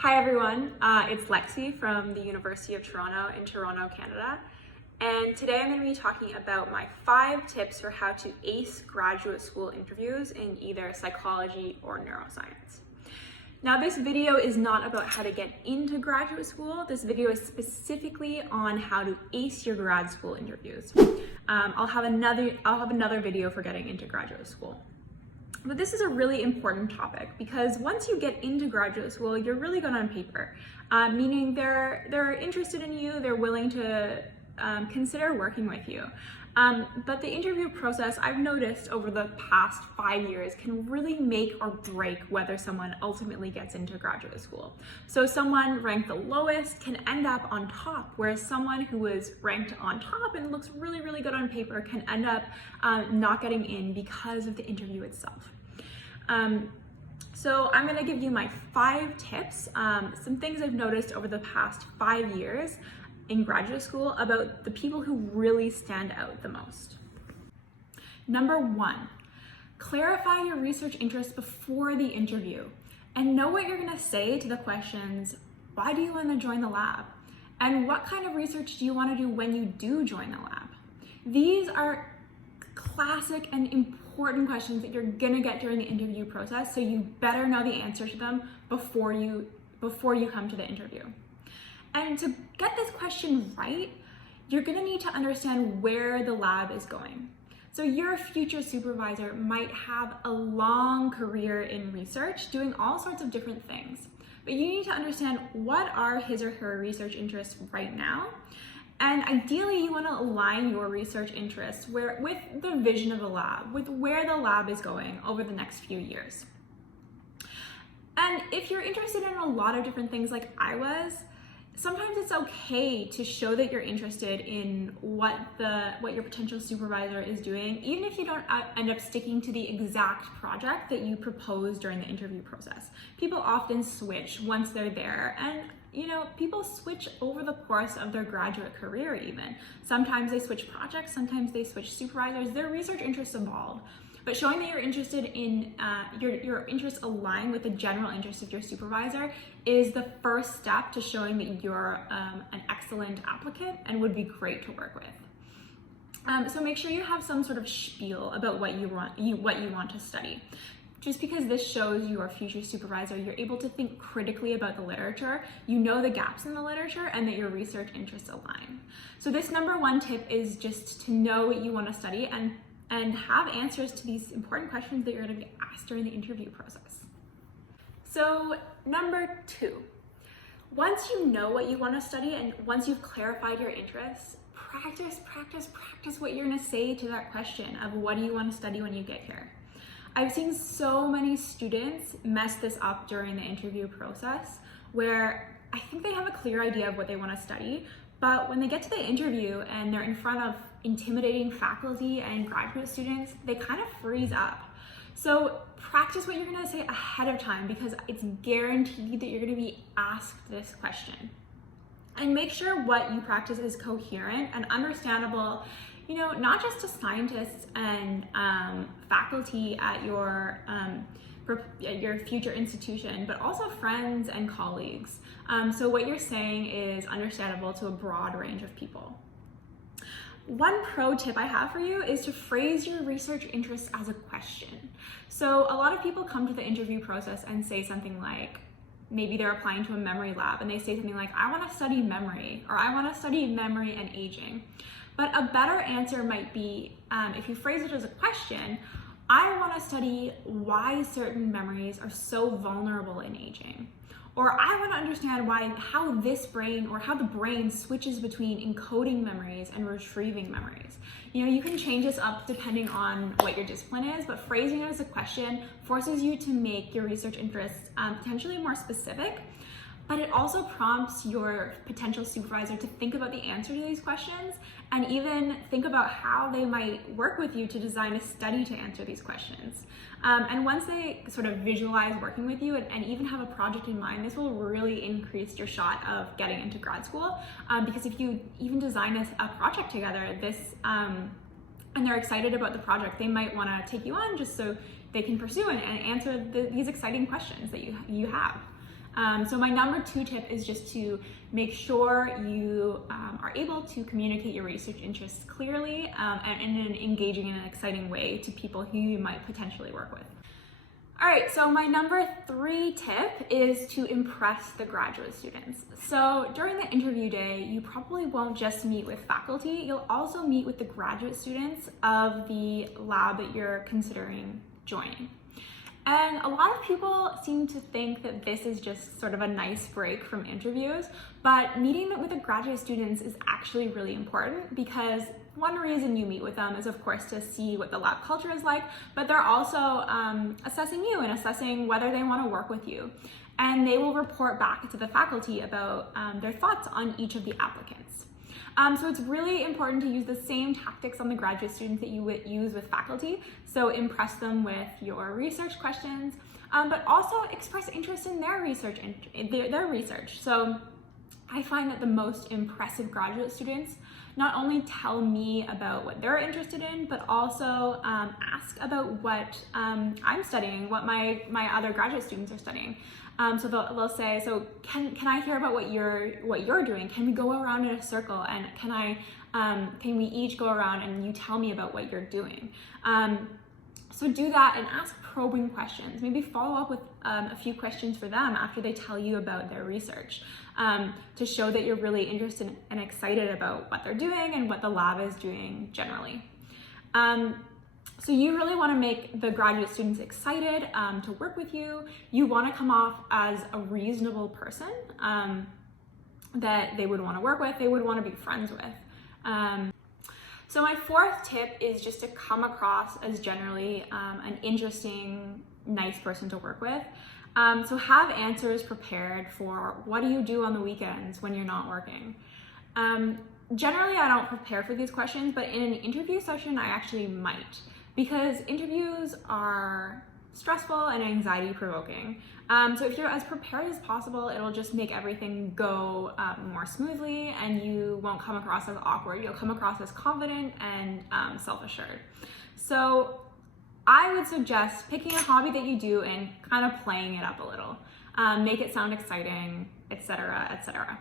Hi everyone, it's Lexi from the University of Toronto in Toronto, Canada. And today I'm going to be talking about my 5 tips for how to ace graduate school interviews in either psychology or neuroscience. Now this video is not about how to get into graduate school. This video is specifically on how to ace your grad school interviews. I'll have another video for getting into graduate school. But this is a really important topic because once you get into graduate school, you're really good on paper, meaning they're interested in you, they're willing to consider working with you. But the interview process, I've noticed over the past 5 years, can really make or break whether someone ultimately gets into graduate school. So someone ranked the lowest can end up on top, whereas someone who was ranked on top and looks really, really good on paper can end up not getting in because of the interview itself. So I'm gonna give you my 5 tips, some things I've noticed over the past 5 years in graduate school about the people who really stand out the most. Number 1, clarify your research interests before the interview and know what you're gonna say to the questions, why do you wanna join the lab? And what kind of research do you wanna do when you do join the lab? These are classic and important questions that you're gonna get during the interview process, so you better know the answer to them before you come to the interview. And to get this question right, you're gonna need to understand where the lab is going. So your future supervisor might have a long career in research doing all sorts of different things, but you need to understand what are his or her research interests right now. And ideally you wanna align your research interests with the vision of the lab, with where the lab is going over the next few years. And if you're interested in a lot of different things like I was, sometimes it's okay to show that you're interested in what your potential supervisor is doing, even if you don't end up sticking to the exact project that you proposed during the interview process. People often switch once they're there, and people switch over the course of their graduate career even. Sometimes they switch projects, sometimes they switch supervisors, their research interests evolve. But showing that you're interested in, your interests align with the general interest of your supervisor is the first step to showing that you're an excellent applicant and would be great to work with. So make sure you have some sort of spiel about what you want to study. Just because this shows your future supervisor, you're able to think critically about the literature, you know the gaps in the literature, and that your research interests align. So this number 1 tip is just to know what you want to study and have answers to these important questions that you're going to be asked during the interview process. So number 2, once you know what you want to study and once you've clarified your interests, practice what you're going to say to that question of what do you want to study when you get here. I've seen so many students mess this up during the interview process where I think they have a clear idea of what they want to study, but when they get to the interview and they're in front of intimidating faculty and graduate students, they kind of freeze up. So practice what you're going to say ahead of time because it's guaranteed that you're going to be asked this question. And make sure what you practice is coherent and understandable, not just to scientists and faculty at your future institution, but also friends and colleagues. So what you're saying is understandable to a broad range of people. One pro tip I have for you is to phrase your research interests as a question. So a lot of people come to the interview process and say something like, maybe they're applying to a memory lab and they say something like, I want to study memory, or I want to study memory and aging. But a better answer might be, if you phrase it as a question, I want to study why certain memories are so vulnerable in aging. Or I want to understand how the brain switches between encoding memories and retrieving memories. You can change this up depending on what your discipline is, but phrasing it as a question forces you to make your research interests potentially more specific, but it also prompts your potential supervisor to think about the answer to these questions and even think about how they might work with you to design a study to answer these questions. And once they sort of visualize working with you and even have a project in mind, this will really increase your shot of getting into grad school. Because if you even design a project together, and they're excited about the project, they might want to take you on just so they can pursue and answer these exciting questions that you have. So my number 2 tip is just to make sure you are able to communicate your research interests clearly and in an engaging and an exciting way to people who you might potentially work with. All right, so my number 3 tip is to impress the graduate students. So during the interview day, you probably won't just meet with faculty, you'll also meet with the graduate students of the lab that you're considering joining. And a lot of people seem to think that this is just sort of a nice break from interviews, but meeting with the graduate students is actually really important because one reason you meet with them is, of course, to see what the lab culture is like, but they're also assessing you and assessing whether they want to work with you. And they will report back to the faculty about their thoughts on each of the applicants. So it's really important to use the same tactics on the graduate students that you would use with faculty. So impress them with your research questions, but also express interest in their research. So I find that the most impressive graduate students not only tell me about what they're interested in, but also ask about what I'm studying, what my other graduate students are studying. So they'll say, so can I hear about what you're doing? Can we go around in a circle and can we each go around and you tell me about what you're doing? So do that and ask probing questions. Maybe follow up with a few questions for them after they tell you about their research to show that you're really interested and excited about what they're doing and what the lab is doing generally. So you really want to make the graduate students excited to work with you. You want to come off as a reasonable person that they would want to work with, they would want to be friends with. So my 4th tip is just to come across as generally an interesting, nice person to work with. So have answers prepared for what do you do on the weekends when you're not working. Generally, I don't prepare for these questions, but in an interview session, I actually might, because interviews are stressful and anxiety provoking. So if you're as prepared as possible, it'll just make everything go more smoothly and you won't come across as awkward. You'll come across as confident and self-assured. So I would suggest picking a hobby that you do and kind of playing it up a little. Make it sound exciting, etc., etc.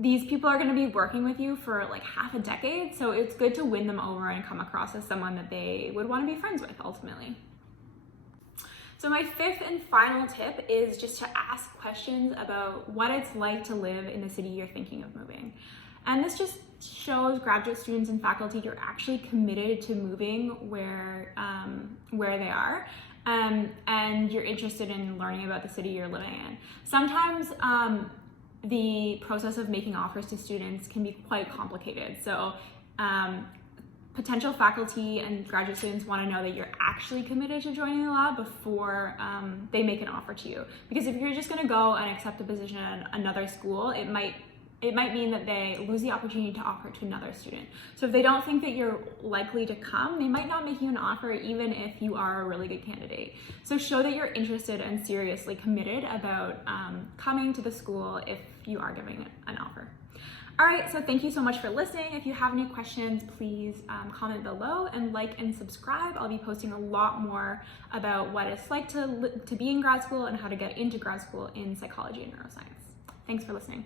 These people are going to be working with you for like half a decade, so it's good to win them over and come across as someone that they would want to be friends with ultimately. So my 5th and final tip is just to ask questions about what it's like to live in the city you're thinking of moving. And this just shows graduate students and faculty you're actually committed to moving where they are. And you're interested in learning about the city you're living in. Sometimes the process of making offers to students can be quite complicated. So potential faculty and graduate students want to know that you're actually committed to joining the lab before they make an offer to you. Because if you're just going to go and accept a position at another school, it might mean that they lose the opportunity to offer to another student. So if they don't think that you're likely to come, they might not make you an offer even if you are a really good candidate. So show that you're interested and seriously committed about coming to the school if you are giving an offer. All right, so thank you so much for listening. If you have any questions, please comment below and like and subscribe. I'll be posting a lot more about what it's like to be in grad school and how to get into grad school in psychology and neuroscience. Thanks for listening.